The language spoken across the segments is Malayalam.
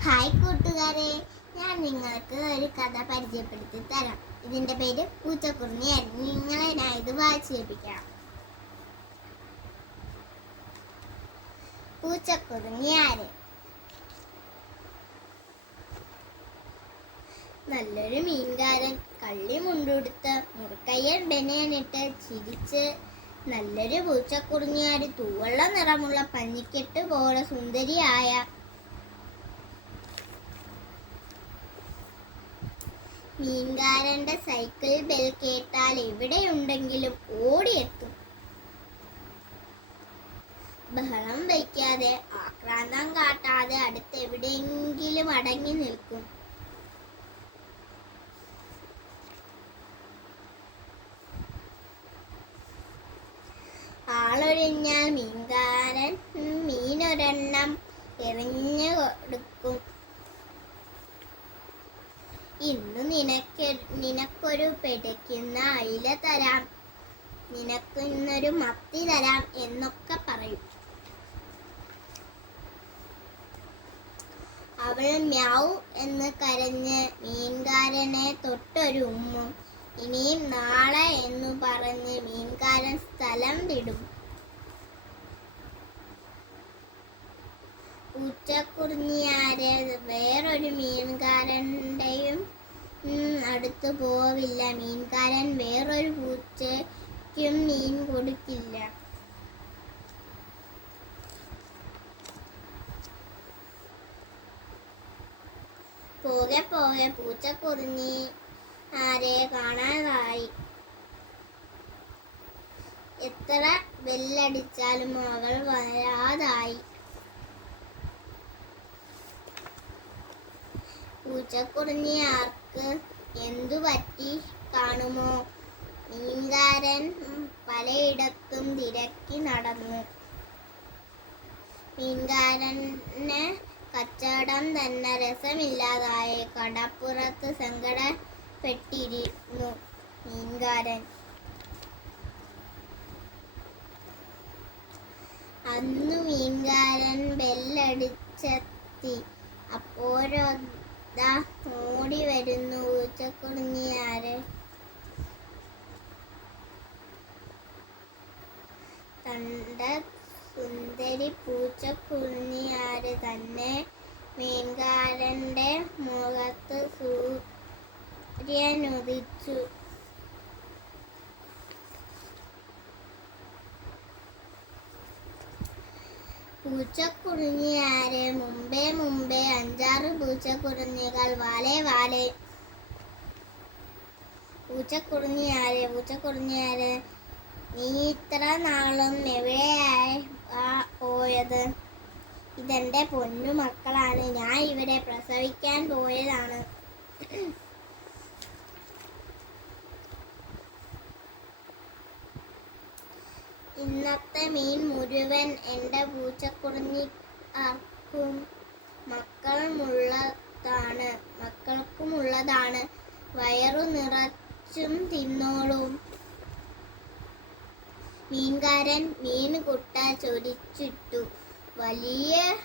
ഹായ് കൂട്ടുകാരെ ഞാൻ നിങ്ങൾക്ക് ഒരു കഥ പരിചയപ്പെടുത്തി തരാം. ഇതിന്റെ പേര് പൂച്ചക്കുറിഞ്ഞിയായിരുന്നു നിങ്ങൾ ഞാൻ ഇത് വായിച്ചു കേൾപ്പിക്കാം പൂച്ചക്കുറിഞ്ഞിയാര് നല്ലൊരു മീൻകാരൻ കള്ളി മുണ്ടുടുത്ത് മുറുക്കയ്യൻ ബനിയനിട്ട് ചിരിച്ച് നല്ലൊരു പൂച്ചക്കുറിഞ്ഞിയാര് തൂവള്ള നിറമുള്ള പഞ്ഞിക്കെട്ട് പോലെ സുന്ദരിയായ മീൻകാരന്റെ സൈക്കിൾ ബെൽ കേട്ടാൽ എവിടെയുണ്ടെങ്കിലും ഓടിയെത്തും. ബഹളം വയ്ക്കാതെ ആക്രാന്തം കാട്ടാതെ അടുത്ത് എവിടെയെങ്കിലും അടങ്ങി നിൽക്കും. ആളൊഴിഞ്ഞാൽ മീൻകാരൻ മീനൊരെണ്ണം എറിഞ്ഞു കൊടുക്കും. ഇന്ന് നിനക്ക് നിനക്കൊരു പിടയ്ക്കുന്ന അയില തരാം. നിനക്ക് ഇന്നൊരു മത്തി തരാം എന്നൊക്കെ പറയും. അവൾ മ്യാവ് എന്ന് കരഞ്ഞ് മീൻകാരനെ തൊട്ടൊരു ഉമ്മും ഇനിയും നാളെ എന്ന് പറഞ്ഞ് മീൻകാരൻ സ്ഥലം വിടും. പൂച്ചക്കുറിഞ്ഞിയാര് വേറൊരു മീൻകാരന്റെ ഉം, അടുത്ത് പോവില്ല. മീൻകാരൻ വേറൊരു പൂച്ചയ്ക്കും മീൻ കൊടുക്കില്ല. പോകെ പോകെ പൂച്ച കുറിഞ്ഞി ആരെ കാണാതായി. എത്ര ബെല്ലടിച്ചാലും അവൾ വരാതായി. പൂച്ചക്കുറിഞ്ഞി ആർക്ക് എന്തു പറ്റി കാണുമോ? മീൻകാരൻ പലയിടത്തും തിരക്കി നടന്നു. മീൻകാരന് കച്ചവടം തന്നെ രസമില്ലാതായി കടപ്പുറത്ത് സങ്കടപ്പെട്ടിരുന്നു മീൻകാരൻ. അന്നു മീൻകാരൻ ബെല്ലടിച്ചെത്തി. അപ്പോഴൊതാ ഓടി വരുന്നു. ഊച്ചക്കുടുങ്ങിയാര് കണ്ട സുന്ദരി പൂച്ചക്കുടുങ്ങിയാര് തന്നെ മീൻകാരന്റെ മുഖത്ത് സൂര്യനുദിച്ചു. പൂച്ചക്കുടുങ്ങിയാര് മുമ്പേ അഞ്ചാറ് പൂച്ചക്കുടുങ്ങികൾ വാലേ വാലേ. പൂച്ചക്കുടുങ്ങിയാര് പൂച്ചക്കുടുങ്ങിയാര് നീ ഇത്ര നാളും എവിടെയായി പോയത്? ഇതെന്റെ പൊന്നു മക്കളാണ്. ഞാൻ ഇവിടെ പ്രസവിക്കാൻ പോയതാണ്. ഇന്നത്തെ മീൻ മുഴുവൻ എന്റെ പൂച്ചക്കുറിഞ്ഞി ആർക്കും മക്കളുമുള്ളതാണ്. മക്കൾക്കുമുള്ളതാണ്. വയറു നിറച്ചും തിന്നോളും. മീൻകാരൻ മീൻ കുട്ട ചൊരിച്ചിട്ടു. വലിയ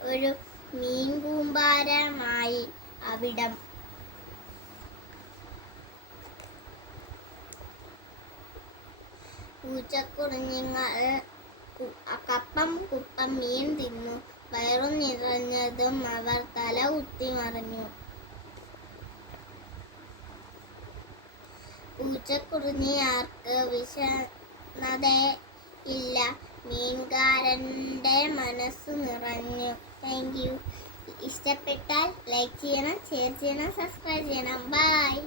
ഒരു മീൻ കൂമ്പാരമായി അവിടം പൂച്ചക്കുറിഞ്ഞിങ്ങൾ കപ്പം കുപ്പം മീൻ തിന്നു. വയറു നിറഞ്ഞതും അവർ തല കുത്തി മറിഞ്ഞു. പൂച്ചക്കുറിഞ്ഞി ആർക്ക് വിശന്നതേ ഇല്ല. മീൻകാരന്റെ മനസ്സ് നിറഞ്ഞു. താങ്ക് യു ഇഷ്ടപ്പെട്ടാൽ ലൈക്ക് ചെയ്യണം ഷെയർ ചെയ്യണം സബ്സ്ക്രൈബ് ചെയ്യണം. ബൈ